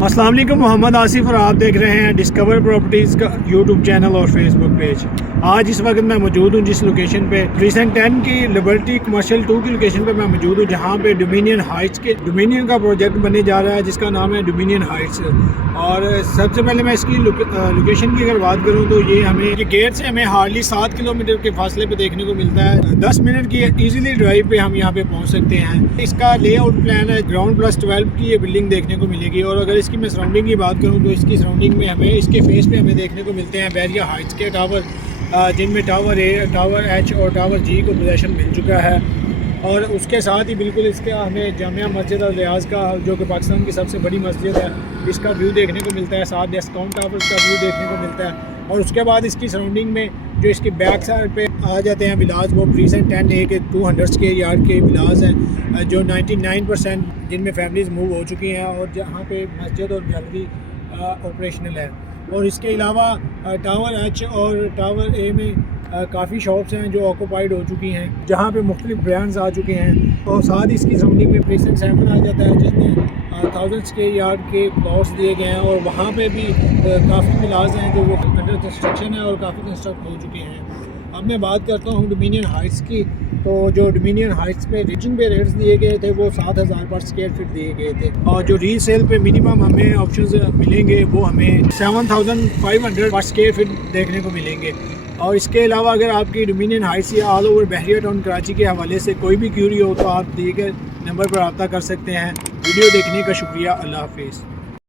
अस्सलाम वालेकुम, मोहम्मद आसिफ और आप देख रहे हैं डिस्कवर प्रॉपर्टीज़ का यूट्यूब चैनल और फेसबुक पेज। आज इस वक्त मैं मौजूद हूँ जिस लोकेशन पे रीसेंट 10 की लिबर्टी कमर्शियल 2 की लोकेशन पे मैं मौजूद हूँ, जहाँ पे डोमिनियन हाइट्स के डोमिनियन का प्रोजेक्ट बनने जा रहा है जिसका नाम है डोमिनियन हाइट्स। और सबसे पहले मैं इसकी लोकेशन की अगर बात करूँ तो ये हमें गेट से हमें हार्डली 7 किलोमीटर के फासले पे देखने को मिलता है। 10 मिनट की ईजिली ड्राइव पे हम यहाँ पे पहुँच सकते हैं। इसका लेआउट प्लान है, ग्राउंड प्लस 12 की ये बिल्डिंग देखने को मिलेगी। और अगर इसकी मैं सराउंडिंग की बात करूँ तो इसकी सराउंडिंग में हमें इसके फेस पे हमें देखने को मिलते हैं बैरिया हाइट्स के टावर, जिनमें टावर ए, टावर एच और टावर जी को पोजेसन मिल चुका है। और उसके साथ ही बिल्कुल इसके हमें जामिया मस्जिद और रियाज का, जो कि पाकिस्तान की सबसे बड़ी मस्जिद है, इसका व्यू देखने को मिलता है। साथ डिस्काउंट टावर्स का व्यू देखने को मिलता है। और उसके बाद इसकी सराउंडिंग में जो इसकी बैक साइड पे आ जाते हैं विलाज, वो रीसेंट 10 ए के 200 स्क्वायर यार्ड के विलाज हैं, जो 99% जिनमें फैमिलीज़ मूव हो चुकी हैं और जहाँ पे मस्जिद और गैलरी ऑपरेशनल है। और इसके अलावा टावर एच और टावर ए में काफ़ी शॉप्स हैं जो ऑक्यूपाइड हो चुकी हैं, जहाँ पे मुख्तलिफ ब्रांड्स आ चुके हैं। और साथ ही इसकी सराउंडिंग में प्रेसेंट 7 आ जाता है, जिसमें 1000 स्क्वायर यार्ड के प्लॉट्स दिए गए हैं। और वहाँ पे भी काफ़ी विलाज हैं जो वो अंडर कंस्ट्रक्शन है और काफ़ी कंस्ट्रक्ट हो चुके हैं। अब मैं बात करता हूँ डोमिनियन हाइट्स की। तो जो डोमिनियन हाइट्स पे रीचिंग पे रेट्स दिए गए थे वो 7000 पर स्क्वायर फीट दिए गए थे। और जो रीसेल पे मिनिमम हमें ऑप्शंस मिलेंगे वो हमें 7500 पर स्क्वायर फीट देखने को मिलेंगे। और इसके अलावा अगर आपकी डोमिनियन हाइट्स या ऑल ओवर बहरिया टाउन कराची के हवाले से कोई भी क्यूरी हो तो आप दिए गए नंबर पर रब्ता कर सकते हैं। वीडियो देखने का शुक्रिया। अल्लाह हाफिज़।